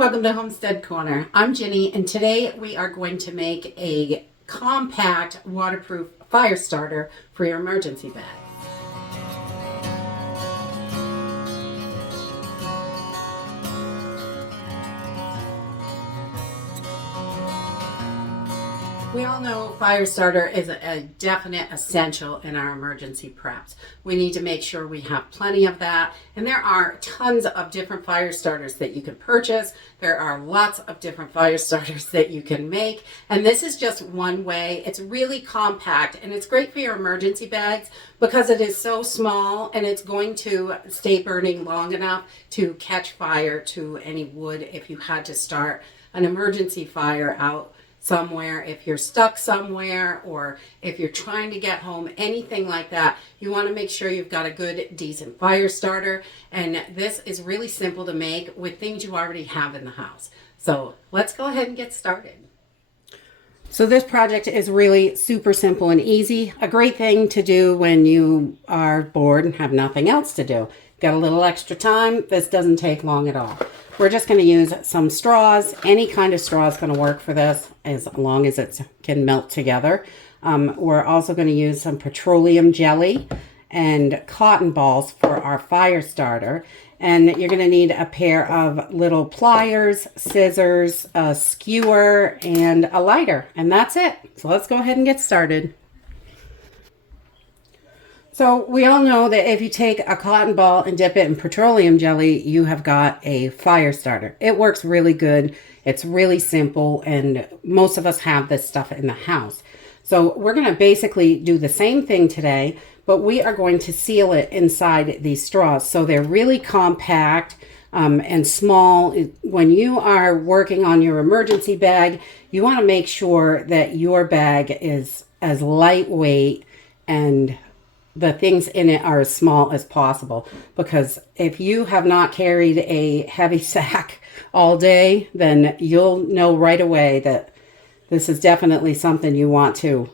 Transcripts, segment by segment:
welcome to Homestead Corner. I'm Ginny, and today we are going to make a compact waterproof fire starter for your emergency bag. We all know fire starter is a definite essential in our emergency preps. We need to make sure we have plenty of that. And there are tons of different fire starters that you can purchase. There are lots of different fire starters that you can make. And this is just one way. It's really compact and it's great for your emergency bags because it is so small and it's going to stay burning long enough to catch fire to any wood if you had to start an emergency fire out somewhere, if you're stuck somewhere, or if you're trying to get home, anything like that. You want to make sure you've got a good, decent fire starter. And this is really simple to make with things you already have in the house. So let's go ahead and get started. So this project is really super simple and easy. A great thing to do when you are bored and have nothing else to do. Got a little extra time. This doesn't take long at all. We're just going to use some straws. Any kind of straw is going to work for this as long as it can melt together. We're also going to use some petroleum jelly and cotton balls for our fire starter. And you're going to need a pair of little pliers, scissors, a skewer, and a lighter. And that's it. So let's go ahead and get started. So we all know that if you take a cotton ball and dip it in petroleum jelly, you have got a fire starter. It works really good. It's really simple, and most of us have this stuff in the house. So we're going to basically do the same thing today, but we are going to seal it inside these straws. So they're really compact and small. When you are working on your emergency bag, you want to make sure that your bag is as lightweight and the things in it are as small as possible, because if you have not carried a heavy sack all day, then you'll know right away that this is definitely something you want to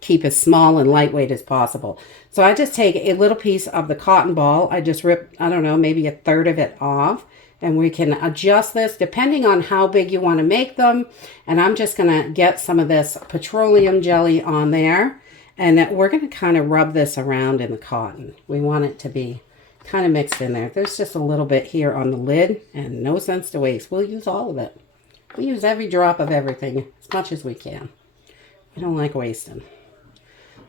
keep as small and lightweight as possible. So I just take a little piece of the cotton ball. I just rip, I don't know, maybe a third of it off, and we can adjust this depending on how big you want to make them. And I'm just going to get some of this petroleum jelly on there. And we're going to kind of rub this around in the cotton. We want it to be kind of mixed in there. There's just a little bit here on the lid, and no sense to waste. We'll use all of it. We use every drop of everything as much as we can. We don't like wasting.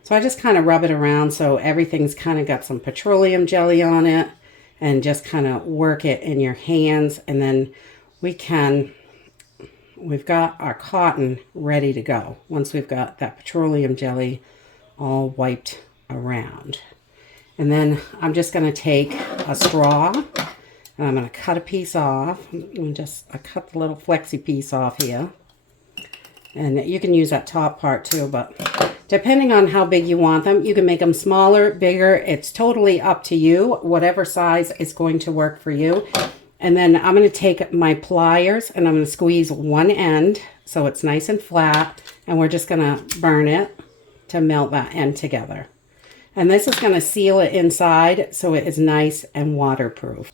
So I just kind of rub it around so everything's kind of got some petroleum jelly on it, and just kind of work it in your hands. And then we've got our cotton ready to go once we've got that petroleum jelly all wiped around. And then I'm just going to take a straw and I'm going to cut a piece off. I cut the little flexi piece off here. And you can use that top part too, but depending on how big you want them, you can make them smaller, bigger. It's totally up to you, whatever size is going to work for you. And then I'm going to take my pliers and I'm going to squeeze one end so it's nice and flat, and we're just going to burn it to melt that end together. And this is going to seal it inside so it is nice and waterproof.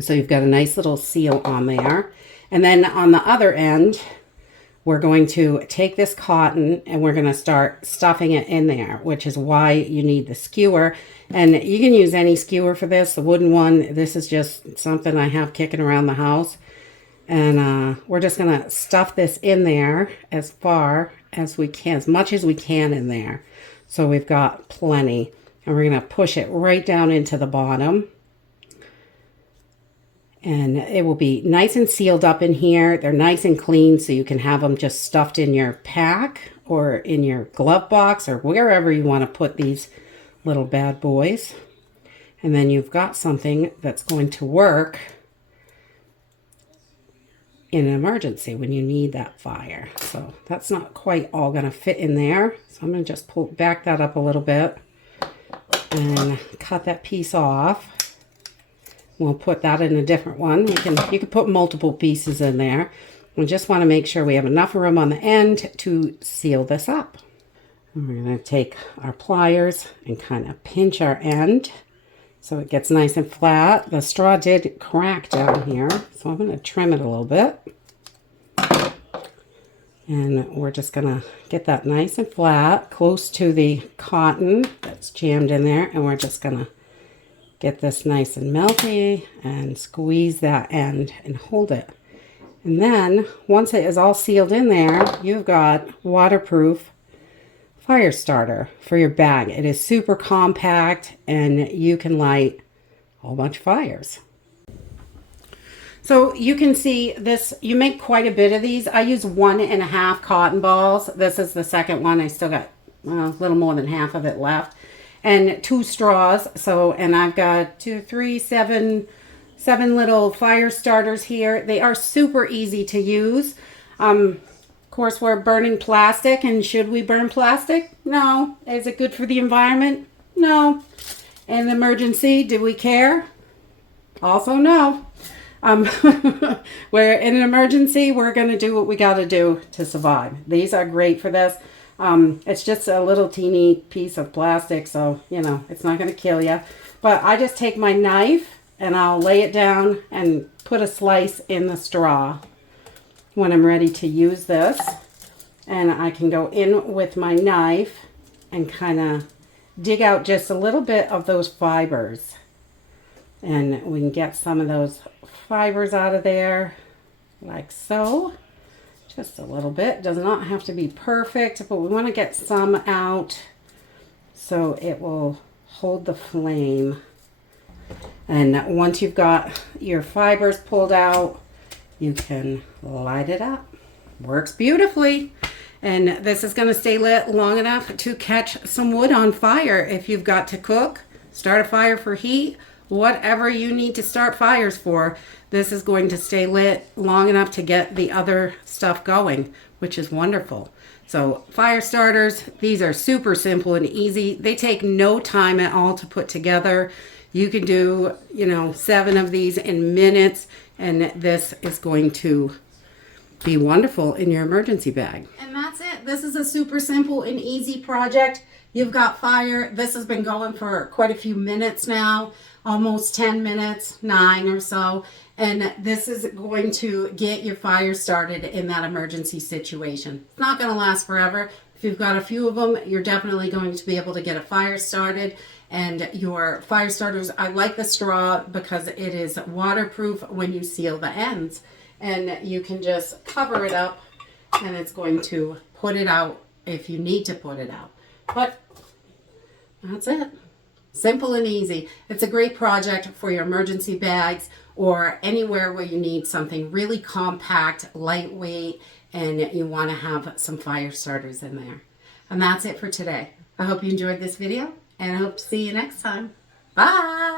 So you've got a nice little seal on there. And then on the other end, we're going to take this cotton and we're going to start stuffing it in there, which is why you need the skewer. And you can use any skewer for this, the wooden one. This is just something I have kicking around the house. And we're just going to stuff this in there as far as we can, as much as we can in there. So we've got plenty. And we're going to push it right down into the bottom. And it will be nice and sealed up in here. They're nice and clean, so you can have them just stuffed in your pack or in your glove box or wherever you want to put these little bad boys. And then you've got something that's going to work in an emergency when you need that fire. So that's not quite all going to fit in there. So I'm going to just back that up a little bit and cut that piece off. We'll put that in a different one. You can put multiple pieces in there. We just want to make sure we have enough room on the end to seal this up. And we're going to take our pliers and kind of pinch our end so it gets nice and flat. The straw did crack down here, so I'm going to trim it a little bit. And we're just going to get that nice and flat, close to the cotton that's jammed in there. And we're just going to get this nice and melty and squeeze that end and hold it. And then, once it is all sealed in there, you've got waterproof fire starter for your bag. It is super compact and you can light a whole bunch of fires. So you can see this, you make quite a bit of these. I use 1.5 cotton balls. This is the second one. I still got a little more than half of it left. And 2 straws. So, and I've got 2, 3, 7 little fire starters here. They are super easy to use. Of course, we're burning plastic. And should we burn plastic? No. Is it good for the environment? No. In an emergency, do we care? Also, no. We're in an emergency, we're going to do what we got to do to survive. These are great for this. It's just a little teeny piece of plastic, so, you know, it's not going to kill you. But I just take my knife and I'll lay it down and put a slice in the straw when I'm ready to use this. And I can go in with my knife and kind of dig out just a little bit of those fibers. And we can get some of those fibers out of there like so. Just a little bit. Does not have to be perfect, but we want to get some out so it will hold the flame. And once you've got your fibers pulled out, you can light it up. Works beautifully. And this is going to stay lit long enough to catch some wood on fire if you've got to cook, start a fire for heat, whatever you need to start fires for. This is going to stay lit long enough to get the other stuff going, which is wonderful. So fire starters, these are super simple and easy. They take no time at all to put together. You can do, 7 of these in minutes, and this is going to be wonderful in your emergency bag. And that's it. This is a super simple and easy project. You've got fire. This has been going for quite a few minutes now, almost 10 minutes, 9 or so. And this is going to get your fire started in that emergency situation. It's not going to last forever. If you've got a few of them, you're definitely going to be able to get a fire started. And your fire starters, I like the straw because it is waterproof when you seal the ends. And you can just cover it up and it's going to put it out if you need to put it out. But that's it. Simple and easy. It's a great project for your emergency bags or anywhere where you need something really compact, lightweight, and you want to have some fire starters in there. And that's it for today. I hope you enjoyed this video, and I hope to see you next time. Bye!